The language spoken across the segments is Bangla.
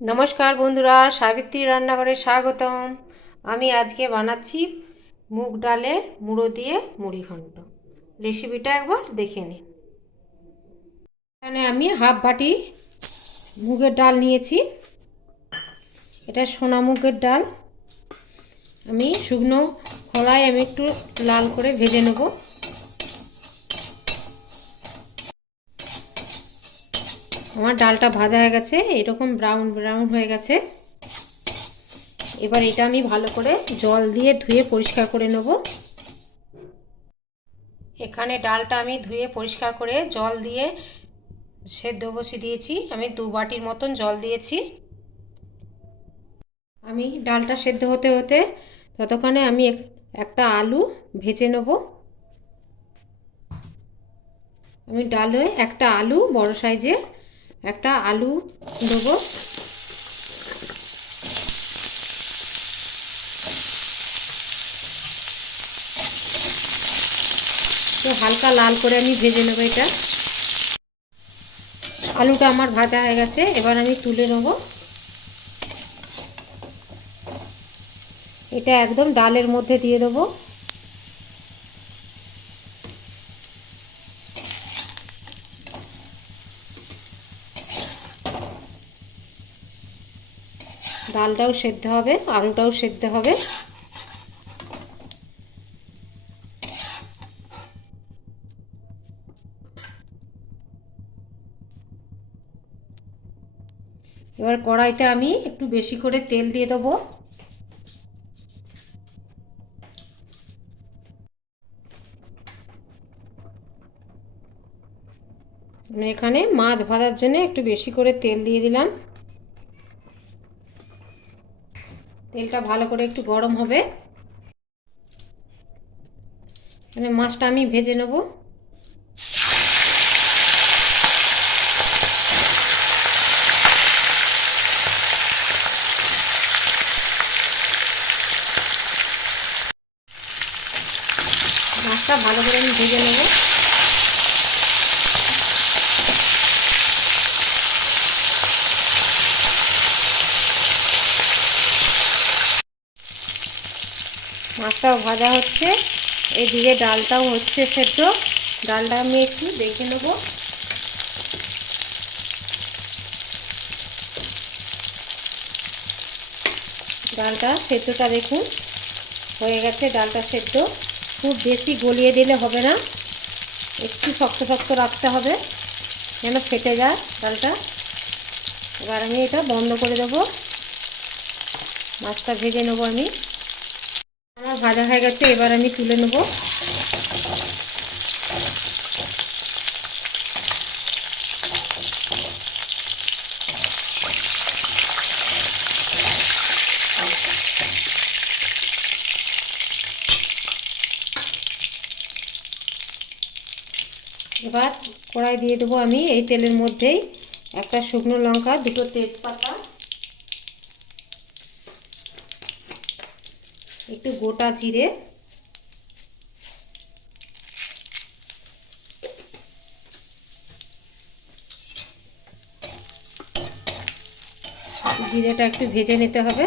নমস্কার বন্ধুরা সাবিত্রী রান্নাঘরে স্বাগতম। আমি আজকে বানাচ্ছি মুগ ডালের মুড়ো দিয়ে মুড়ি ঘন্ট। রেসিপিটা একবার দেখে নিন। এখানে আমি হাফ বাটি মুগের ডাল নিয়েছি। এটা সোনা মুগের ডাল। আমি শুকনো খোলায় আমি একটু লাল করে ভেজে নেব। আমার ডালটা ভাজা হয়ে গেছে, এরকম ব্রাউন ব্রাউন হয়ে গেছে। এবার এটা আমি ভালো করে জল দিয়ে ধুয়ে পরিষ্কার করে নেব। এখানে ডালটা আমি ধুয়ে পরিষ্কার করে জল দিয়ে সেদ্ধ বসিয়ে দিয়েছি। আমি দু বাটির মতন জল দিয়েছি। আমি ডালটা সেদ্ধ হতে হতে ততক্ষণে আমি একটা আলু ভেজে নেব। আমি ডালে একটা আলু বড় সাইজের একটা আলু দেবো। তো হালকা লাল করে আমি ভেজে নেব এটা। আলুটা আমার ভাজা হয়ে গেছে, এবার আমি তুলে নেব। এটা একদম ডালের মধ্যে দিয়ে দেবো। ডালটাও সেদ্ধ হবে, আলুটাও সেদ্ধ হবে। এবার কড়াইতে আমি একটু বেশি করে তেল দিয়ে দেবো। এখানে মাছ ভাজার জন্য একটু বেশি করে তেল দিয়ে দিলাম। তেলটা ভালো করে একটু গরম হবে। মানে মাছটা আমি ভেজে নেব। মাছটা ভালো করে আমি ভেজে নেব। মাছটাও ভাজা হচ্ছে। এদিকে ডালটাও হচ্ছে সেদ্ধ। ডালটা আমি একটু দেখে নেব। ডালটা সেদ্ধটা দেখুন, হয়ে গেছে, ডালটা সেদ্ধ। খুব বেশি গলিয়ে দিলে হবে না। একটু শক্ত শক্ত রাখতে হবে, যেন ফেটে যায় ডালটা। এবার আমি এটা বন্ধ করে দেবো। মাছটা ভেজে নেব আমি। আমার ভাজা হয়ে গেছে, এবার আমি তুলে নেব। এবার কড়াই দিয়ে দেবো আমি, এই তেলের মধ্যেই একটা শুকনো লঙ্কা, দুটো তেজপাতা একটু গোটা জিরে। জিরেটা একটু ভেজে নিতে হবে।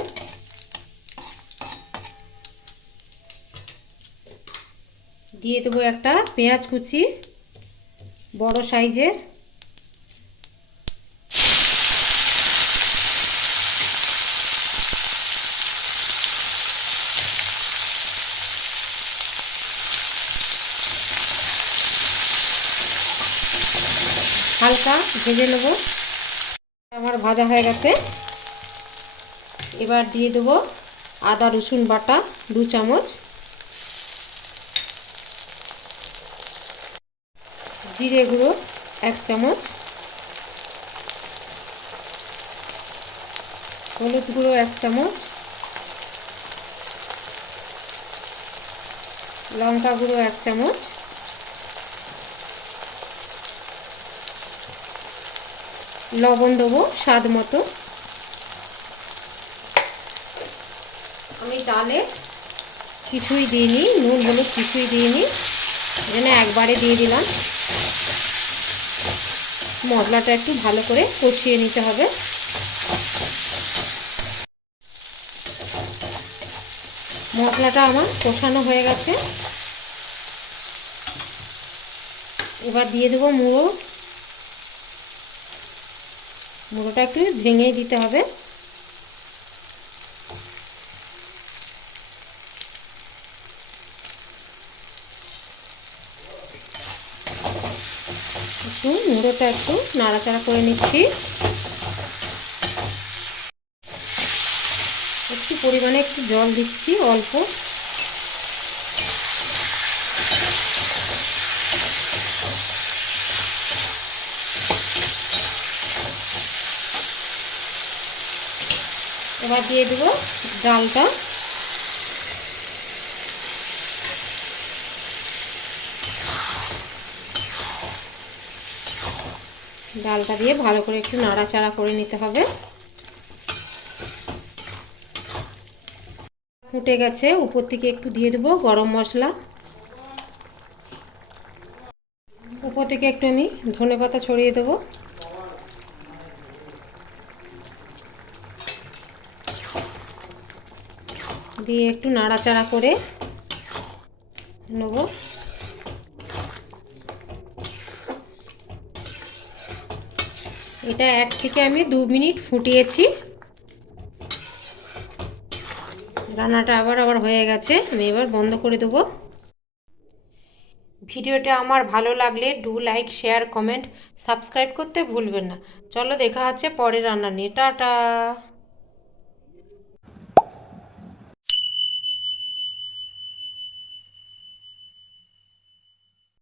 দিয়ে দেবো একটা পেঁয়াজ কুচি, বড় সাইজের। হালকা ভেজে নেব। আমার ভাজা হয়ে গেছে। এবার দিয়ে দেবো আদা, রসুন বাটা, দু চামচ। জিরে গুঁড়ো, এক চামচ। হলুদ গুঁড়ো, এক চামচ। লঙ্কা গুঁড়ো, এক চামচ। লবণ দেবো স্বাদ মতো। আমি ডালে কিছুই দিইনি, নুন, হলুদ কিছুই দিইনি। এখানে একবারে দিয়ে দিলাম। মশলাটা একটু ভালো করে কষিয়ে নিতে হবে। মশলাটা আমার কষানো হয়ে গেছে। এবার দিয়ে দেবো মুড়ো। মুড়োটা একটু ভেঙেই দিতে হবে। একটু মুড়োটা একটু নাড়াচাড়া করে নিচ্ছি। একটু পরিমাণে একটু জল দিচ্ছি অল্প। এবার দিয়ে দেবো ডালটা। ডালটা দিয়ে ভালো করে একটু নাড়াচাড়া করে নিতে হবে। ফুটে গেছে, উপর থেকে একটু দিয়ে দেবো গরম মশলা। উপর থেকে একটু আমি ধনে পাতা ছড়িয়ে দেবো। দিয়ে একটু নাড়াচাড়া করে নেব। এটা এক থেকে আমি দু মিনিট ফুটিয়েছি। রান্নাটা আবার আবার হয়ে গেছে, আমি এবার বন্ধ করে দেবো। ভিডিওটা আমার ভালো লাগলে do like, share, comment, subscribe করতে ভুলবেন না। চলো দেখা হচ্ছে পরের রান্না নিয়ে। টাটা!